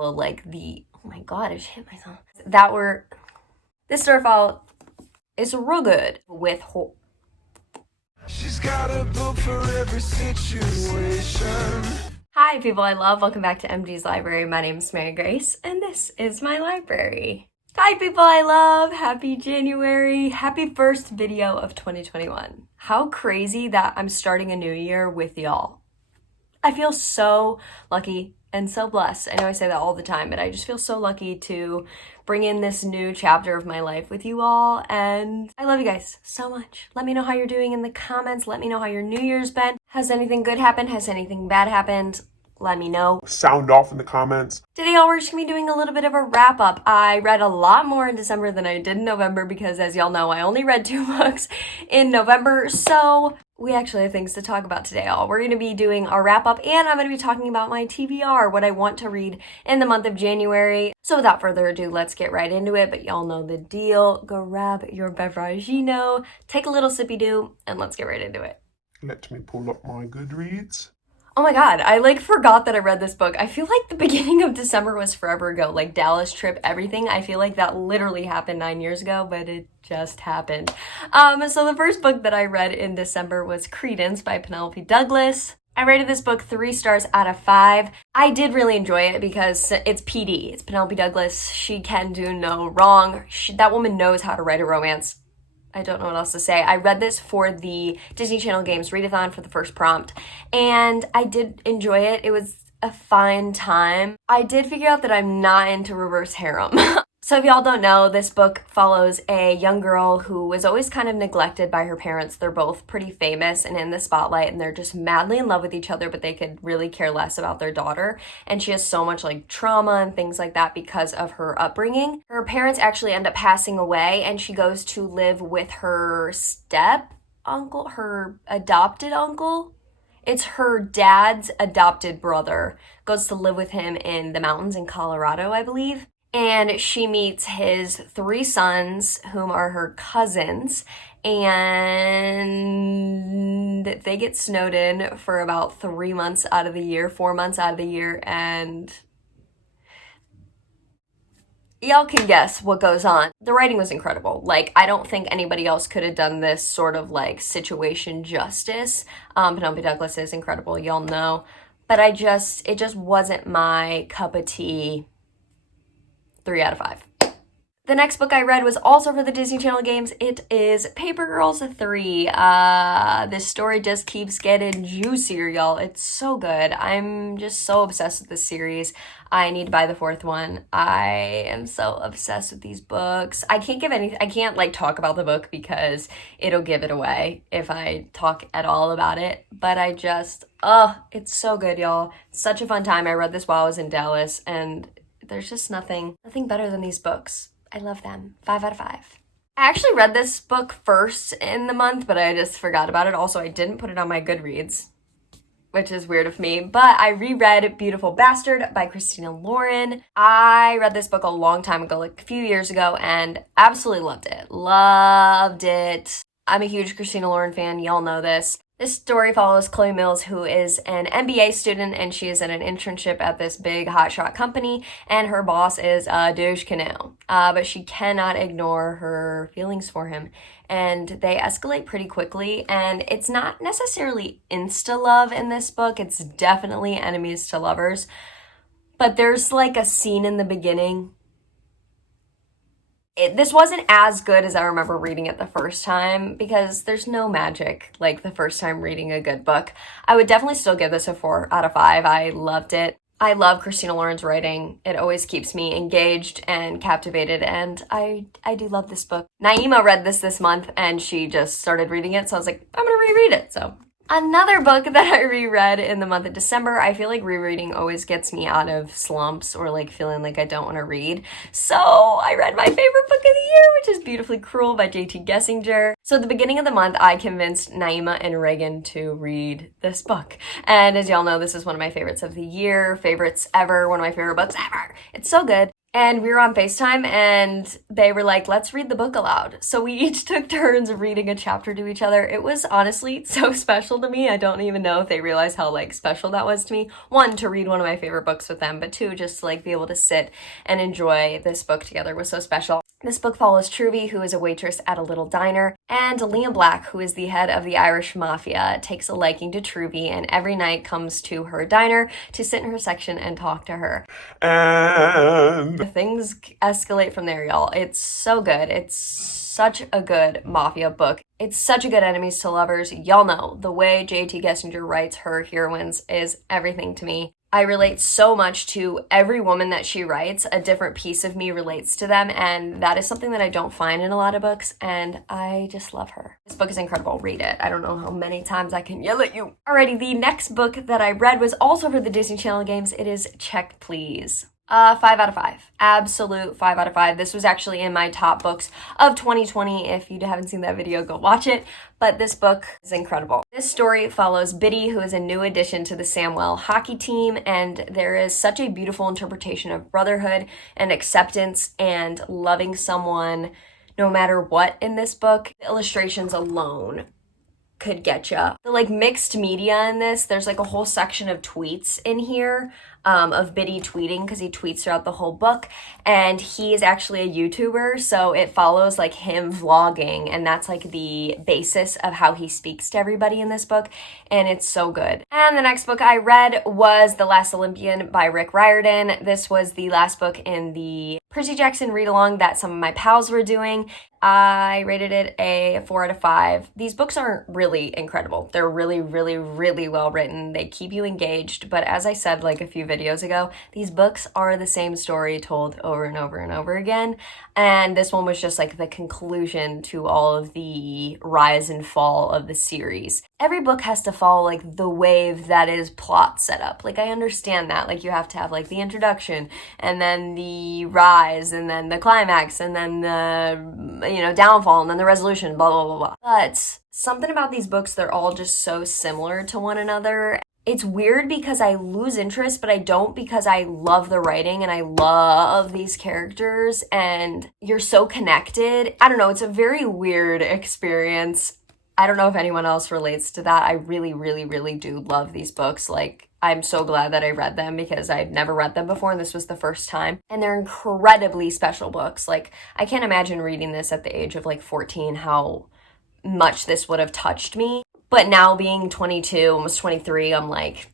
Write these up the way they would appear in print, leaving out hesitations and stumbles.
Well, like oh my god, I just hit myself. This story file is real good with She's got a book for every situation. Hi people I love, welcome back to MG's Library. My name is Mary Grace and this is my library. Hi people I love, happy January, happy first video of 2021. How crazy that I'm starting a new year with y'all. I feel so lucky and so blessed. I know I say that all the time, but I just feel so lucky to bring in this new chapter of my life with you all, and I love you guys so much. Let me know how you're doing in the comments. Let me know how your New Year's been. Has anything good happened? Has anything bad happened? Let me know. Sound off in the comments. Today, y'all, we're just gonna be doing a little bit of a wrap up. I read a lot more in December than I did in November because, as y'all know, I only read 2 books in November. So we actually have things to talk about today, y'all. We're gonna be doing our wrap up, and I'm gonna be talking about my TBR, what I want to read in the month of January. So without further ado, let's get right into it. But y'all know the deal. Go grab your beveragino, take a little sippy do, and let's get right into it. Let me pull up my Goodreads. Oh my god, I forgot that I read this book. I feel like the beginning of December was forever ago, like Dallas trip, everything. I feel like that literally happened 9 years ago, but it just happened. So the first book that I read in December was Credence by Penelope Douglas. I rated this book 3 stars out of 5. I did really enjoy it because it's PD. It's Penelope Douglas. She can do no wrong. That woman knows how to write a romance. I don't know what else to say. I read this for the Disney Channel Games readathon for the first prompt, and I did enjoy it. It was a fine time. I did figure out that I'm not into reverse harem. So if y'all don't know, this book follows a young girl who was always kind of neglected by her parents. They're both pretty famous and in the spotlight, and they're just madly in love with each other, but they could really care less about their daughter. And she has so much trauma and things like that because of her upbringing. Her parents actually end up passing away, and she goes to live with her step uncle, her adopted uncle. It's her dad's adopted brother. Goes to live with him in the mountains in Colorado, I believe. And she meets his 3 sons, whom are her cousins, and they get snowed in for about 3 months out of the year, 4 months out of the year, and y'all can guess what goes on. The writing was incredible. I don't think anybody else could have done this sort of situation justice. Penelope Douglas is incredible, y'all know, but it just wasn't my cup of tea. 3 out of 5. The next book I read was also for the Disney Channel Games. It is Paper Girls 3. This story just keeps getting juicier, y'all. It's so good. I'm just so obsessed with this series. I need to buy the 4th one. I am so obsessed with these books. I can't talk about the book because it'll give it away if I talk at all about it. But it's so good, y'all. It's such a fun time. I read this while I was in Dallas, and there's just nothing better than these books. I love them. 5 out of 5. I actually read this book first in the month, but I just forgot about it. Also, I didn't put it on my Goodreads, which is weird of me. But I reread Beautiful Bastard by Christina Lauren. I read this book a long time ago, a few years ago, and absolutely loved it. Loved it. I'm a huge Christina Lauren fan. Y'all know this. This story follows Chloe Mills, who is an MBA student, and she is in an internship at this big hotshot company, and her boss is a douche canoe. But she cannot ignore her feelings for him, and they escalate pretty quickly, and it's not necessarily insta-love in this book. It's definitely enemies to lovers. But there's a scene in the beginning. This wasn't as good as I remember reading it the first time because there's no magic like the first time reading a good book. I would definitely still give this a 4 out of 5. I loved it. I love Christina Lauren's writing. It always keeps me engaged and captivated, and I do love this book. Naima read this month, and she just started reading it, so I was like, I'm gonna reread it, so. Another book that I reread in the month of December. I feel like rereading always gets me out of slumps or feeling like I don't want to read. So I read my favorite book of the year, which is Beautifully Cruel by J.T. Gessinger. So at the beginning of the month, I convinced Naima and Reagan to read this book. And as y'all know, this is one of my favorites of the year, favorites ever, one of my favorite books ever. It's so good. And we were on FaceTime and they were like, let's read the book aloud. So we each took turns reading a chapter to each other. It was honestly so special to me. I don't even know if they realized how like special that was to me. One, to read one of my favorite books with them, but two, just to like be able to sit and enjoy this book together was so special. This book follows Truvy, who is a waitress at a little diner, and Liam Black, who is the head of the Irish Mafia, takes a liking to Truvy and every night comes to her diner to sit in her section and talk to her. And Things escalate from there, y'all. It's so good. It's such a good mafia book. It's such a good enemies to lovers. Y'all know the way J.T. Gessinger writes her heroines is everything to me. I relate so much to every woman that she writes. A different piece of me relates to them, and that is something that I don't find in a lot of books, and I just love her. This book is incredible. Read it. I don't know how many times I can yell at you. Alrighty, the next book that I read was also for the Disney Channel games. It is Check Please. 5 out of 5. Absolute 5 out of 5. This was actually in my top books of 2020. If you haven't seen that video, go watch it. But this book is incredible. This story follows Biddy, who is a new addition to the Samwell hockey team, and there is such a beautiful interpretation of brotherhood and acceptance and loving someone no matter what in this book. The illustrations alone could get ya. The like mixed media in this, there's like a whole section of tweets in here of Biddy tweeting, because he tweets throughout the whole book, and he is actually a YouTuber, so it follows like him vlogging, and that's like the basis of how he speaks to everybody in this book, and it's so good. And the next book I read was The Last Olympian by Rick Riordan. This was the last book in the Percy Jackson read-along that some of my pals were doing. I rated it a 4 out of 5. These books aren't really incredible. They're really, really, really well written. They keep you engaged, but as I said like a few videos ago, these books are the same story told over and over and over again, and this one was just like the conclusion to all of the rise and fall of the series. Every book has to follow like the wave that is plot setup. Like I understand that, like you have to have like the introduction and then the rise and then the climax and then the downfall and then the resolution, blah blah blah blah. But something about these books, they're all just so similar to one another. It's weird because I lose interest, but I don't, because I love the writing and I love these characters and you're so connected. I don't know, it's a very weird experience. I don't know if anyone else relates to that. I really, really, really do love these books. Like, I'm so glad that I read them because I'd never read them before and this was the first time. And they're incredibly special books. Like, I can't imagine reading this at the age of like 14, how much this would have touched me. But now being 22, almost 23, I'm like,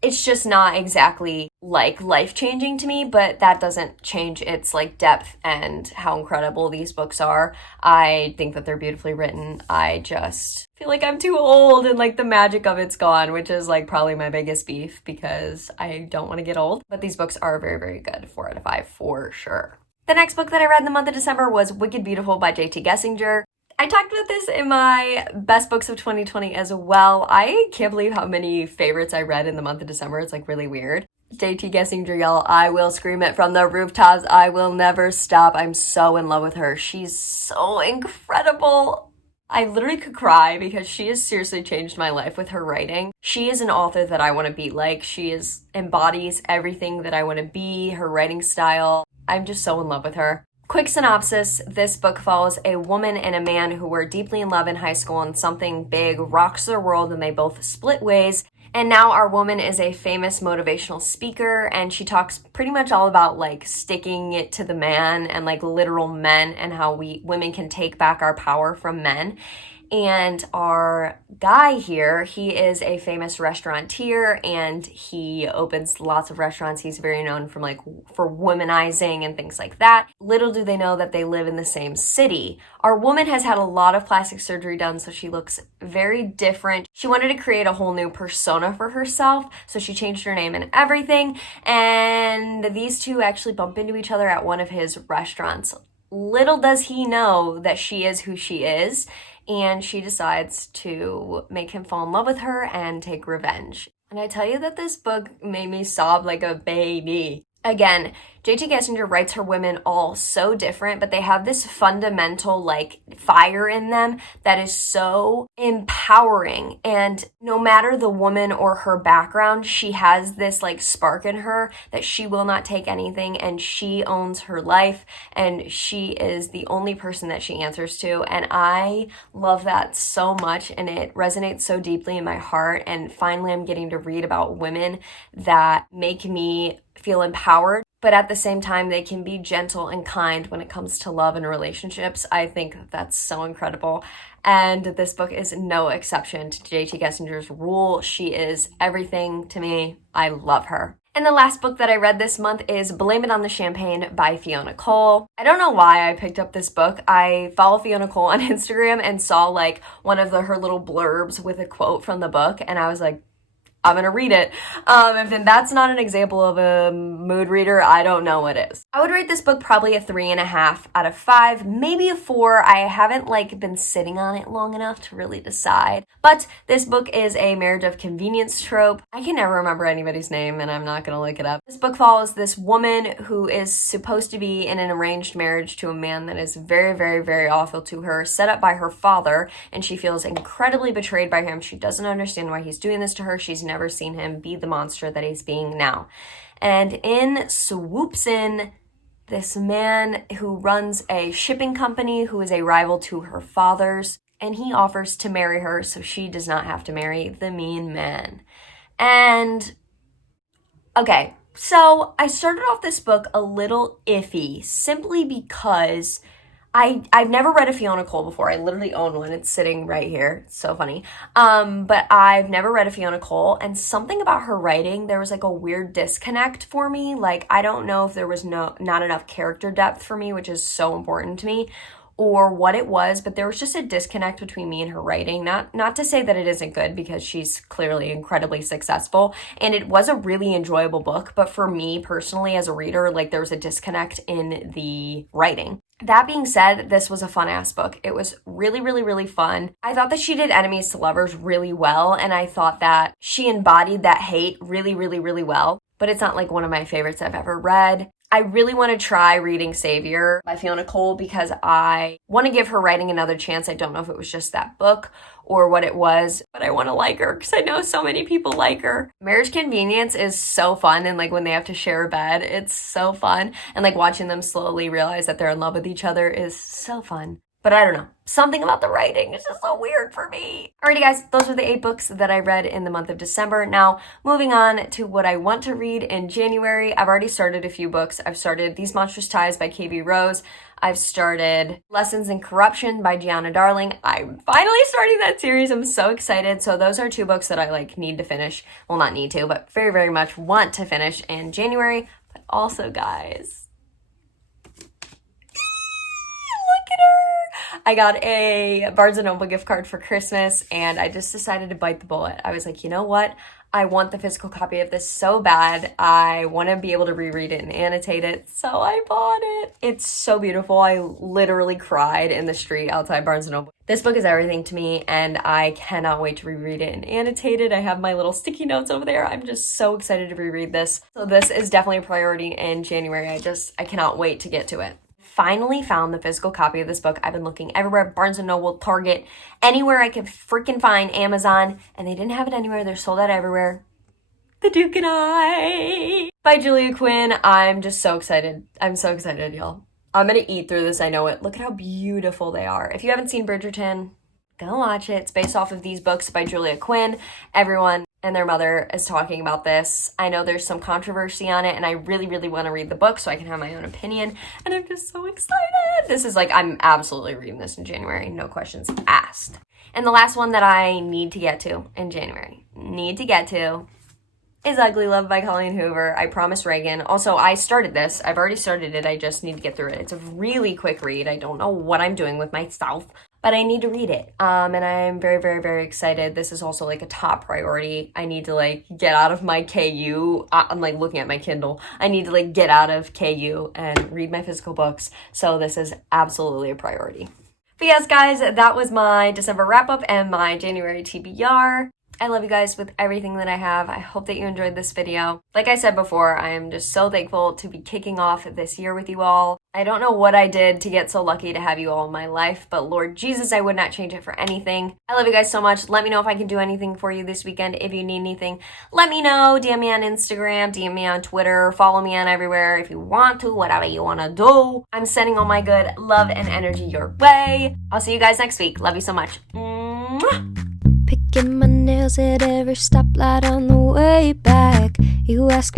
it's just not exactly like life-changing to me, but that doesn't change its like depth and how incredible these books are. I think that they're beautifully written. I just feel like I'm too old and like the magic of it's gone, which is like probably my biggest beef because I don't want to get old. But these books are very, very good. 4 out of 5 for sure. The next book that I read in the month of December was Wicked Beautiful by J.T. Gessinger. I talked about this in my best books of 2020 as well. I can't believe how many favorites I read in the month of December. It's like really weird. J.T. Gessinger, y'all, I will scream it from the rooftops. I will never stop. I'm so in love with her. She's so incredible. I literally could cry because she has seriously changed my life with her writing. She is an author that I want to be like. She embodies everything that I want to be, her writing style. I'm just so in love with her. Quick synopsis, this book follows a woman and a man who were deeply in love in high school and something big rocks their world and they both split ways. And now our woman is a famous motivational speaker and she talks pretty much all about like sticking it to the man and like literal men and how women can take back our power from men. And our guy here, he is a famous restaurateur and he opens lots of restaurants. He's very known for womanizing and things like that. Little do they know that they live in the same city. Our woman has had a lot of plastic surgery done, so she looks very different. She wanted to create a whole new persona for herself, so she changed her name and everything. And these two actually bump into each other at one of his restaurants. Little does he know that she is who she is. And she decides to make him fall in love with her and take revenge. And I tell you that this book made me sob like a baby. Again, JT Gessinger writes her women all so different, but they have this fundamental like fire in them that is so empowering. And no matter the woman or her background, she has this like spark in her that she will not take anything, and she owns her life, and she is the only person that she answers to. And I love that so much, and it resonates so deeply in my heart. And finally, I'm getting to read about women that make me feel empowered, but at the same time, they can be gentle and kind when it comes to love and relationships. I think that's so incredible. And this book is no exception to JT Gessinger's rule. She is everything to me. I love her. And the last book that I read this month is Blame It on the Champagne by Fiona Cole. I don't know why I picked up this book. I follow Fiona Cole on Instagram and saw like one of her little blurbs with a quote from the book, and I was like, I'm gonna read it. If that's not an example of a mood reader, I don't know what is. I would rate this book probably a 3.5 out of 5, maybe a 4. I haven't like been sitting on it long enough to really decide. But this book is a marriage of convenience trope. I can never remember anybody's name, and I'm not gonna look it up. This book follows this woman who is supposed to be in an arranged marriage to a man that is very, very, very awful to her, set up by her father, and she feels incredibly betrayed by him. She doesn't understand why he's doing this to her. She's never seen him be the monster that he's being now. And in swoops in this man who runs a shipping company who is a rival to her father's, and he offers to marry her so she does not have to marry the mean man. And okay, so I started off this book a little iffy simply because I've never read a Fiona Cole before. I literally own one. It's sitting right here. It's so funny. But I've never read a Fiona Cole, and something about her writing, there was like a weird disconnect for me. Like, I don't know if there was not enough character depth for me, which is so important to me, or what it was, but there was just a disconnect between me and her writing. Not to say that it isn't good, because she's clearly incredibly successful, and it was a really enjoyable book, but for me personally as a reader, like there was a disconnect in the writing. That being said, this was a fun-ass book. It was really, really, really fun. I thought that she did enemies to lovers really well, and I thought that she embodied that hate really, really, really well, but it's not like one of my favorites I've ever read. I really want to try reading Savior by Fiona Cole because I want to give her writing another chance. I don't know if it was just that book or what it was, but I want to like her because I know so many people like her. Marriage Convenience is so fun, and like when they have to share a bed, it's so fun. And like watching them slowly realize that they're in love with each other is so fun. But I don't know. Something about the writing is just so weird for me. Alrighty guys, those were the 8 books that I read in the month of December. Now, moving on to what I want to read in January. I've already started a few books. I've started These Monstrous Ties by KB Rose. I've started Lessons in Corruption by Gianna Darling. I'm finally starting that series. I'm so excited. So those are 2 books that I like need to finish. Well, not need to, but very, very much want to finish in January. But also, guys, I got a Barnes & Noble gift card for Christmas, and I just decided to bite the bullet. I was like, you know what? I want the physical copy of this so bad. I want to be able to reread it and annotate it, so I bought it. It's so beautiful. I literally cried in the street outside Barnes & Noble. This book is everything to me, and I cannot wait to reread it and annotate it. I have my little sticky notes over there. I'm just so excited to reread this. So this is definitely a priority in January. I cannot wait to get to it. Finally found the physical copy of this book. I've been looking everywhere, Barnes & Noble, Target, anywhere I could freaking find, Amazon, and they didn't have it anywhere. They're sold out everywhere. The Duke and I by Julia Quinn. I'm just so excited. I'm so excited, y'all. I'm gonna eat through this, I know it. Look at how beautiful they are. If you haven't seen Bridgerton, go watch it. It's based off of these books by Julia Quinn. Everyone and their mother is talking about this. I know there's some controversy on it, and I really, really want to read the book so I can have my own opinion, and I'm just so excited. This is like, I'm absolutely reading this in January, no questions asked. And the last one that I need to get to in January, is Ugly Love by Colleen Hoover. I promised Reagan. Also, I started this. I've already started it. I just need to get through it. It's a really quick read. I don't know what I'm doing with myself, but I need to read it. And I'm very, very, very excited. This is also like a top priority. I need to like get out of my KU. I'm like looking at my Kindle. I need to like get out of KU and read my physical books. So this is absolutely a priority. But yes, guys, that was my December wrap up and my January TBR. I love you guys with everything that I have. I hope that you enjoyed this video. Like I said before, I am just so thankful to be kicking off this year with you all. I don't know what I did to get so lucky to have you all in my life, but Lord Jesus, I would not change it for anything. I love you guys so much. Let me know if I can do anything for you this weekend. If you need anything, let me know. DM me on Instagram, DM me on Twitter, follow me on everywhere if you want to, whatever you want to do. I'm sending all my good love and energy your way. I'll see you guys next week. Love you so much. Mwah! Picking my nails at every stoplight on the way back. You ask me